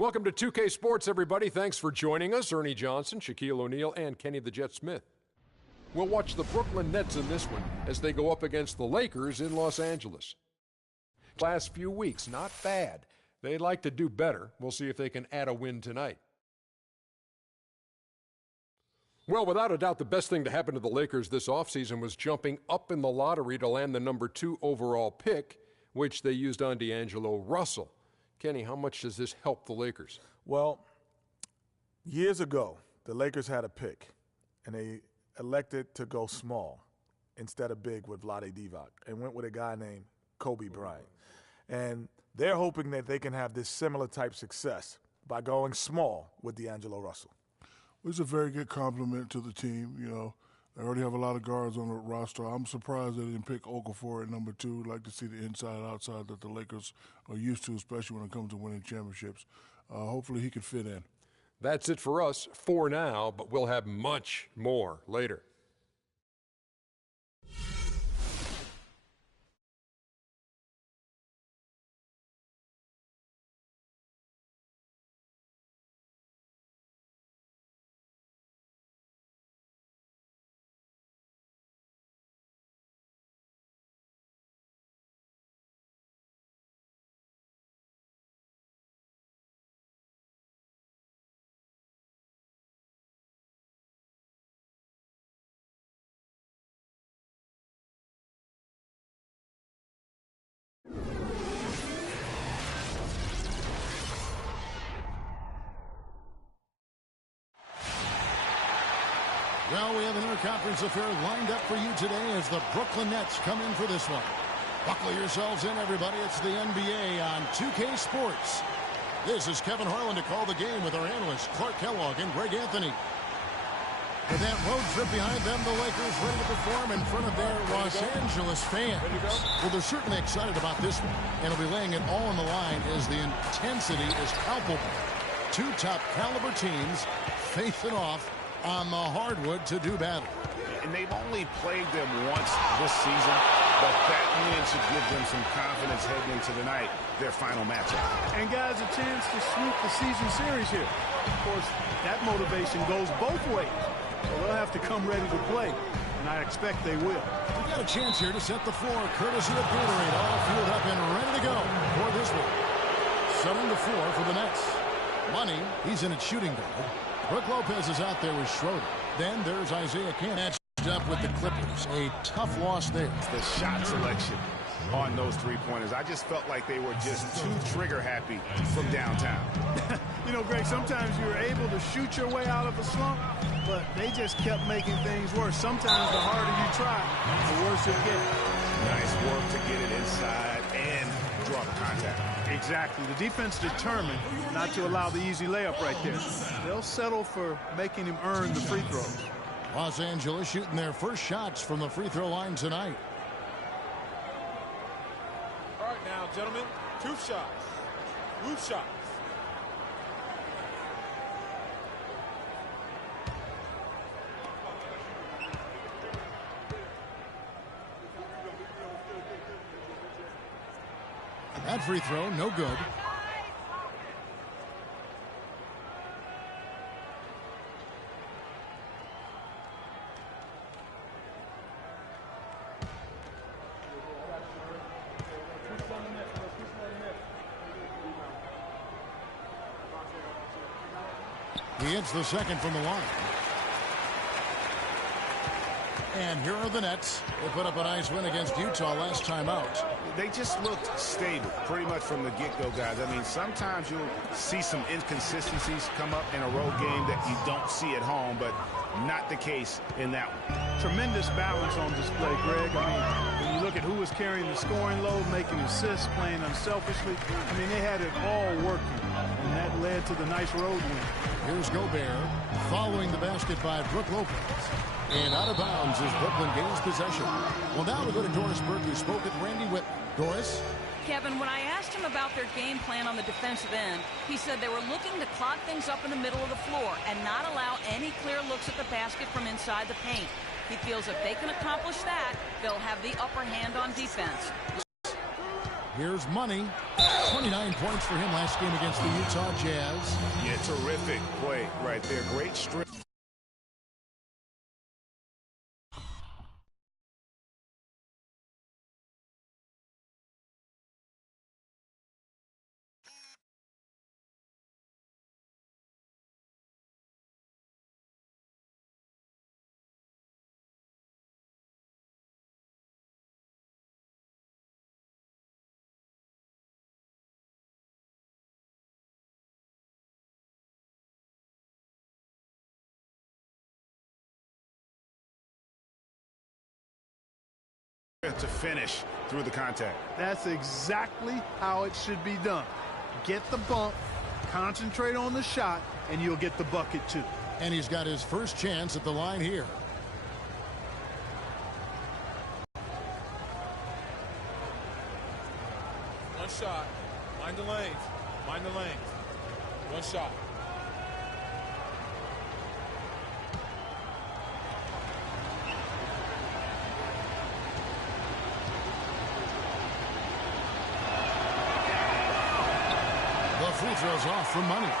Welcome to 2K Sports, everybody. Thanks for joining us. Ernie Johnson, Shaquille O'Neal, and Kenny the Jet Smith. We'll watch the Brooklyn Nets in this one as they go up against the Lakers in Los Angeles. Last few weeks, not bad. They'd like to do better. We'll see if they can add a win tonight. Well, without a doubt, the best thing to happen to the Lakers this offseason was jumping up in the lottery to land the number 2 overall pick, which they used on D'Angelo Russell. Kenny, how much does this help the Lakers? Well, years ago, the Lakers had a pick, and they elected to go small instead of big with Vlade Divac and went with a guy named Kobe Bryant. And they're hoping that they can have this similar type success by going small with D'Angelo Russell. It's a very good compliment to the team. You know, they already have a lot of guards on the roster. I'm surprised they didn't pick Okafor at number 2. I'd like to see the inside-outside that the Lakers are used to, especially when it comes to winning championships. Hopefully he can fit in. That's it for us for now, but we'll have much more later. Well, we have an interconference affair lined up for you today as the Brooklyn Nets come in for this one. Buckle yourselves in, everybody. It's the NBA on 2K Sports. This is Kevin Harlan to call the game with our analysts Clark Kellogg and Greg Anthony. With that road trip behind them, the Lakers ready to perform in front of their Los Angeles fans. Well, they're certainly excited about this one, and will be laying it all on the line as the intensity is palpable. 2 top caliber teams facing off on the hardwood to do battle. And they've only played them once this season, but that win should give them some confidence heading into tonight, their final matchup. And guys, a chance to sweep the season series here. Of course, that motivation goes both ways. So they'll have to come ready to play, and I expect they will. We've got a chance here to set the floor, courtesy of Gatorade, all fueled up and ready to go for this one. Setting the floor for the Nets. Money, he's in at shooting guard. Brook Lopez is out there with Schroeder. Then there's Isaiah Canaan matched up with the Clippers. A tough loss there. The shot selection on those three-pointers. I just felt like they were just too trigger-happy from downtown. You know, Greg, sometimes you're able to shoot your way out of a slump, but they just kept making things worse. Sometimes the harder you try, the worse it gets. Nice work to get it inside and draw the contact. Exactly. The defense determined not to allow the easy layup right there. They'll settle for making him earn the free throws. Los Angeles shooting their first shots from the free throw line tonight. All right now, gentlemen, 2 shots. Roof shots. That free throw, no good. He hits the second from the line. And here are the Nets. They put up a nice win against Utah last time out. They just looked stable pretty much from the get-go, guys. I mean, sometimes you'll see some inconsistencies come up in a road game that you don't see at home, but not the case in that one. Tremendous balance on display, Greg. I mean, when you look at who was carrying the scoring load, making assists, playing unselfishly, I mean, they had it all working, and that led to the nice road win. Here's Gobert following the basket by Brook Lopez. And out of bounds as Brooklyn gains possession. Well, now we go to Doris Burke, who spoke with Randy Whitman. Doris? Kevin, when I asked him about their game plan on the defensive end, he said they were looking to clog things up in the middle of the floor and not allow any clear looks at the basket from inside the paint. He feels if they can accomplish that, they'll have the upper hand on defense. Here's Money. 29 points for him last game against the Utah Jazz. Yeah, terrific play right there. Great strip. To finish through the contact. That's exactly how it should be done. Get the bump, concentrate on the shot, and you'll get the bucket too. And he's got his first chance at the line here. One shot. Mind the lanes. Mind the lanes. One shot. Free throws off for Money.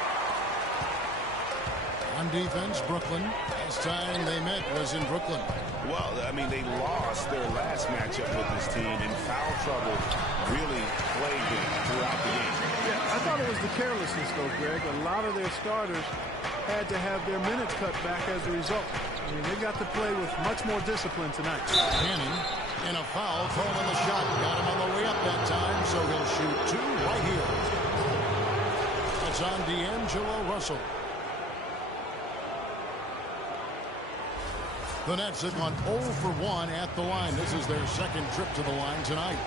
On defense, Brooklyn. Last time they met was in Brooklyn. Well, I mean, they lost their last matchup with this team, and foul trouble really plagued them throughout the game. Yeah, I thought it was the carelessness, though, Greg. A lot of their starters had to have their minutes cut back as a result. I mean, they got to play with much more discipline tonight. Cannon in a foul, throwing on the shot. Got him on the way up that time, so he'll shoot two right here. It's on D'Angelo Russell. The Nets have gone 0 for 1 at the line. This is their second trip to the line tonight.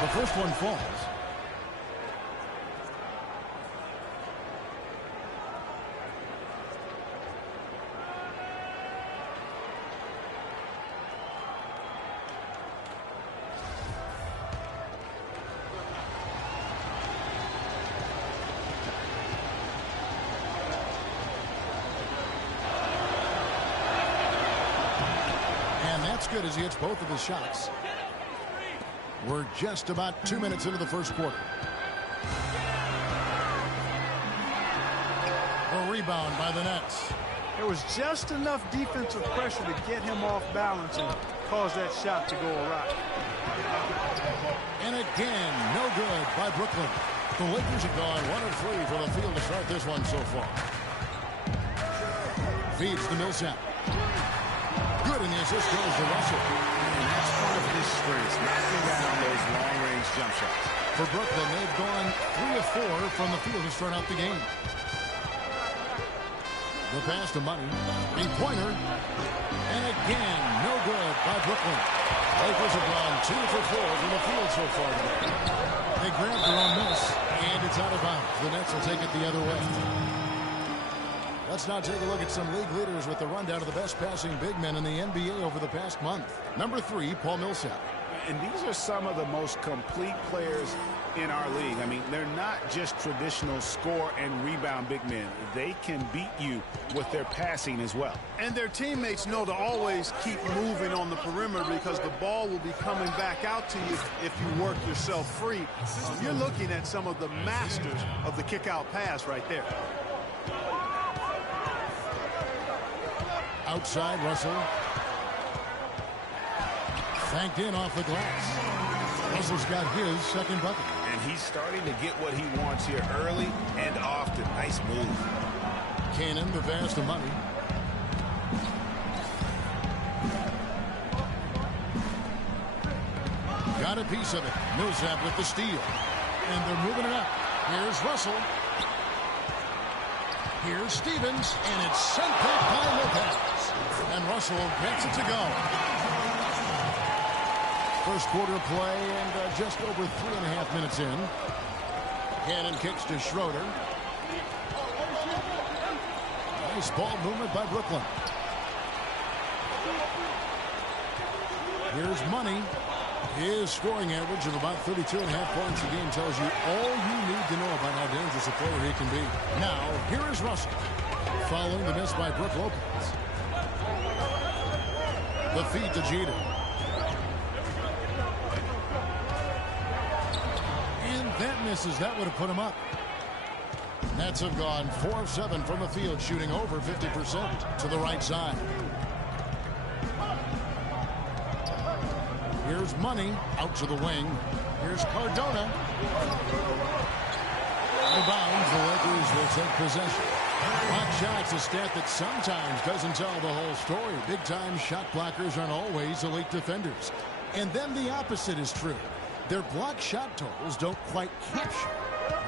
The first one falls. Good as he hits both of his shots. We're just about 2 minutes into the first quarter. A rebound by the Nets. There was just enough defensive pressure to get him off balance and cause that shot to go awry. And again, no good by Brooklyn. The Lakers have gone 1 of 3 from the field to start this one so far. Feeds to Millsap. Good, and the assist goes to Russell. And that's part of his strengths, knocking down those long-range jump shots. For Brooklyn, they've gone 3 of 4 from the field to start out the game. The pass to Money. Three-pointer. And again, no good by Brooklyn. Lakers have gone 2 for 4 from the field so far today. They grab their own miss, and it's out of bounds. The Nets will take it the other way. Let's now take a look at some league leaders with the rundown of the best passing big men in the NBA over the past month. Number 3, Paul Millsap. And these are some of the most complete players in our league. I mean, they're not just traditional score and rebound big men. They can beat you with their passing as well. And their teammates know to always keep moving on the perimeter because the ball will be coming back out to you if you work yourself free. You're looking at some of the masters of the kick-out pass right there. Outside, Russell. Banked in off the glass. Russell's got his second bucket. And he's starting to get what he wants here early and often. Nice move. Cannon, the pass to Money. Got a piece of it. Millsap with the steal. And they're moving it up. Here's Russell. Here's Stevens. And it's sent back by Lopez. And Russell gets it to go. First quarter play and just over 3.5 minutes in. Cannon kicks to Schroeder. Nice ball movement by Brooklyn. Here's Money. His scoring average of about 32.5 points a game tells you all you need to know about how dangerous a player he can be. Now, here is Russell. Following the miss by Brook Lopez. The feed to Jeter. And that misses. That would have put him up. Nets have gone 4 of 7 from the field, shooting over 50% to the right side. Here's Money out to the wing. Here's Cardona. Out of bounds, the Lakers will take possession. Block shots, a stat that sometimes doesn't tell the whole story. Big-time shot blockers aren't always elite defenders. And then the opposite is true. Their block shot totals don't quite capture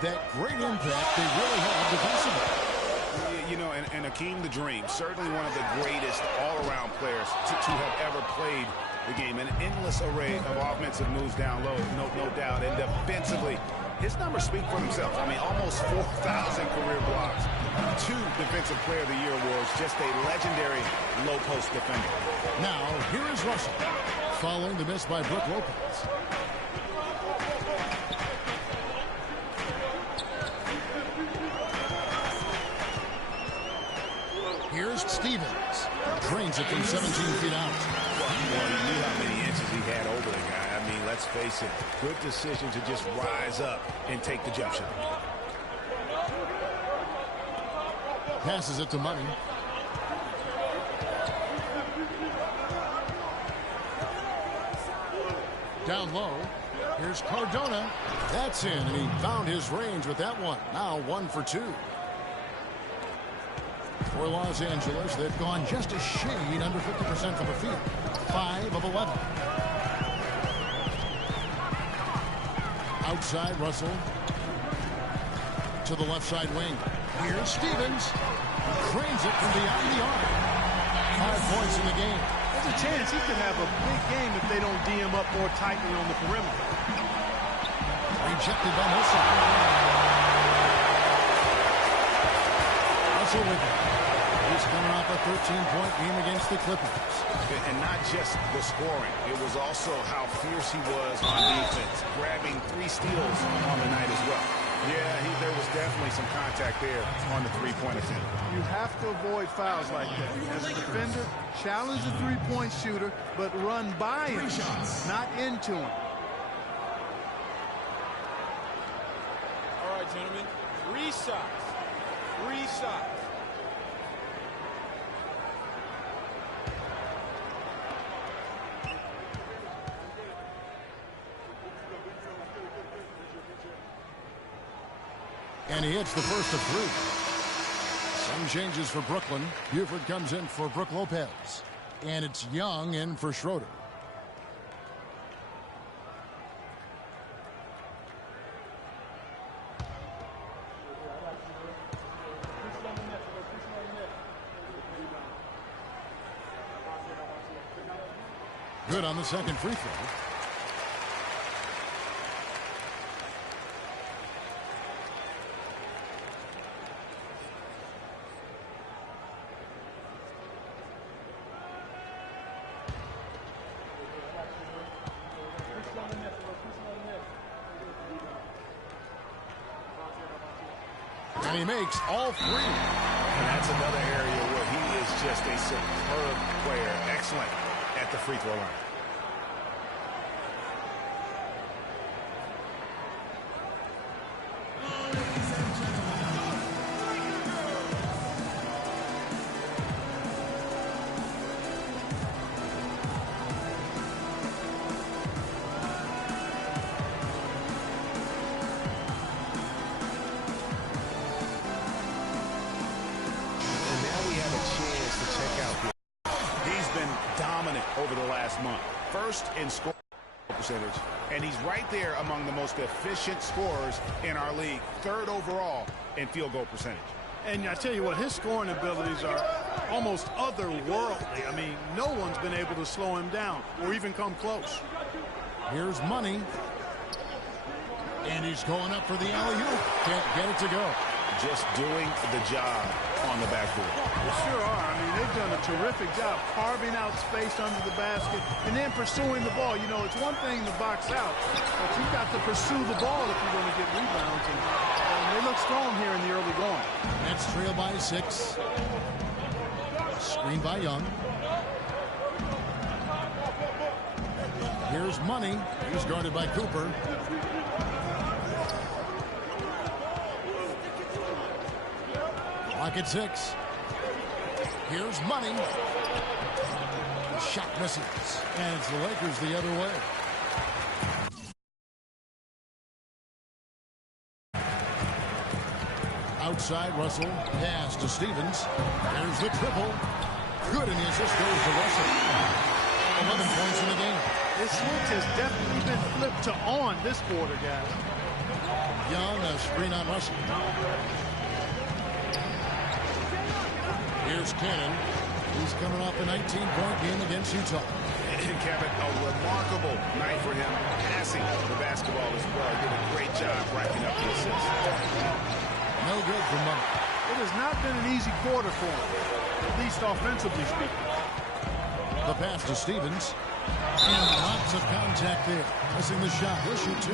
that great impact they really have defensively. You know, and Akeem the Dream, certainly one of the greatest all-around players to have ever played the game. An endless array of offensive moves down low, no doubt. And defensively, his numbers speak for themselves. I mean, almost 4,000 career blocks, 2 Defensive Player of the Year awards, just a legendary low-post defender. Now, here is Russell, following the miss by Brook Lopez. Here's Stevens. Drains it from 17 feet out. Well, he knew how many inches he had over the guy. I mean, let's face it, good decision to just rise up and take the jump shot. Passes it to Money. Down low. Here's Cardona. That's in, and he found his range with that one. Now 1 for 2. For Los Angeles, they've gone just a shade under 50% from the field. 5 of 11. Outside, Russell. To the left side wing. Here's Stevens. Cranes it from beyond the arc. 5 points in the game. There's a chance he could have a big game if they don't D him up more tightly on the perimeter. Rejected by Musa. Russell with it. He's coming off a 13-point game against the Clippers. And not just the scoring. It was also how fierce he was on defense, grabbing 3 steals on the night as well. Yeah, there was definitely some contact there on the three-point attempt. You have to avoid fouls like that. As a defender, challenge the three-point shooter, but run by him, not into him. All right, gentlemen. 3 shots. 3 shots. And he hits the first of 3. Some changes for Brooklyn. Buford comes in for Brook Lopez. And it's Young in for Schroeder. Good on the second free throw. And he makes all 3. And that's another area where he is just a superb player. Excellent at the free throw line. Over the last month. First in scoring percentage, and he's right there among the most efficient scorers in our league. 3rd overall in field goal percentage. And I tell you what, his scoring abilities are almost otherworldly. I mean, no one's been able to slow him down or even come close. Here's Money. And he's going up for the alley-oop. Can't get it to go. Just doing the job on the backboard. They sure are. I mean, they've done a terrific job carving out space under the basket and then pursuing the ball. You know, it's one thing to box out, but you've got to pursue the ball if you're going to get rebounds. And they look strong here in the early going. Nets trail by 6. Screen by Young. Here's Money. He's guarded by Cooper. Clock at 6. Here's Money. The shot misses. And it's the Lakers the other way. Outside, Russell. Pass to Stevens. There's the triple. Good, and the assist goes to Russell. 11 points in the game. This switch has definitely been flipped to on this quarter, guys. Young, a screen on Russell. Here's Cannon. He's coming off a 19-point game against Utah. And Kevin, a remarkable night for him passing the basketball as well. He did a great job racking up the assists. No good for Money. It has not been an easy quarter for him, at least offensively speaking. The pass to Stevens. And lots of contact there. Missing the shot. He'll shoot 2.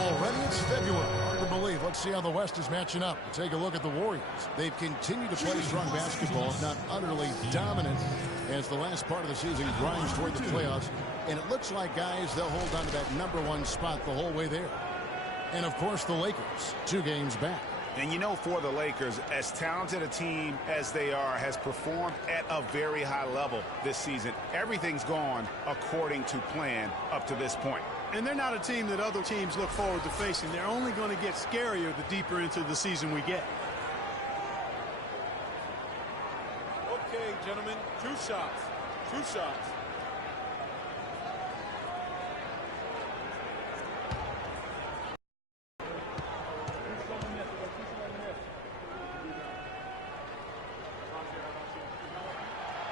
Already it's February. Hard to believe. Let's see how the West is matching up. Take a look at the Warriors. They've continued to play strong basketball, if not utterly dominant, as the last part of the season grinds toward the playoffs. And it looks like, guys, they'll hold on to that #1 spot the whole way there. And, of course, the Lakers, 2 games back. And you know, for the Lakers, as talented a team as they are, has performed at a very high level this season. Everything's gone according to plan up to this point. And they're not a team that other teams look forward to facing. They're only going to get scarier the deeper into the season we get. Okay, gentlemen, 2 shots. 2 shots.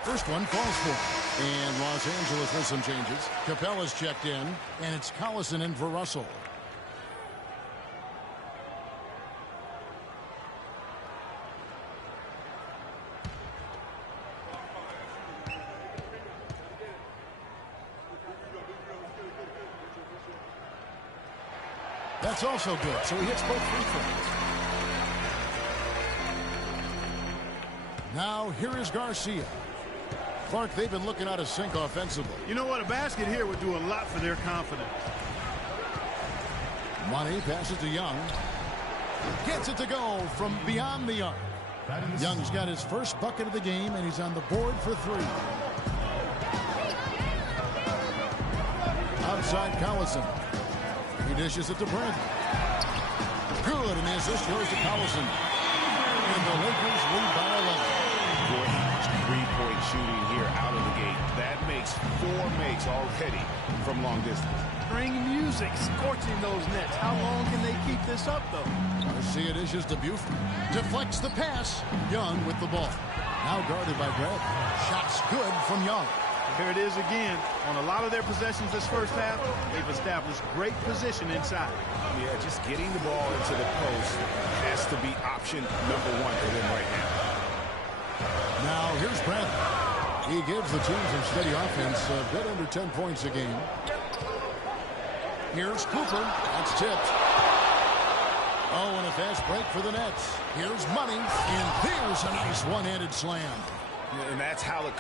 First one falls for. And Los Angeles with some changes. Capella's checked in, and it's Collison in for Russell. That's also good, so he hits both free throws. Now here is Garcia. Clark, they've been looking out of sync offensively. You know what? A basket here would do a lot for their confidence. Money passes to Young. Gets it to go from beyond the arc. Young's got his first bucket of the game, and he's on the board for 3. Outside Collison. He dishes it to Brent. Good, and the assist goes to Collison. And the Lakers lead by 11. 3-point shooting here out of the gate. That makes 4 makes already from long distance. String music scorching those nets. How long can they keep this up, though? Garcia dishes to Buford. Deflects the pass. Young with the ball. Now guarded by Brad. Shots good from Young. Here it is again. On a lot of their possessions this first half, they've established great position inside. Yeah, just getting the ball into the post has to be option #1 for them right now. Now here's Brad. He gives the team some steady offense, a bit under 10 points a game. Here's Cooper. That's tipped. Oh, and a fast break for the Nets. Here's Money, and there's a nice one-handed slam. And that's how the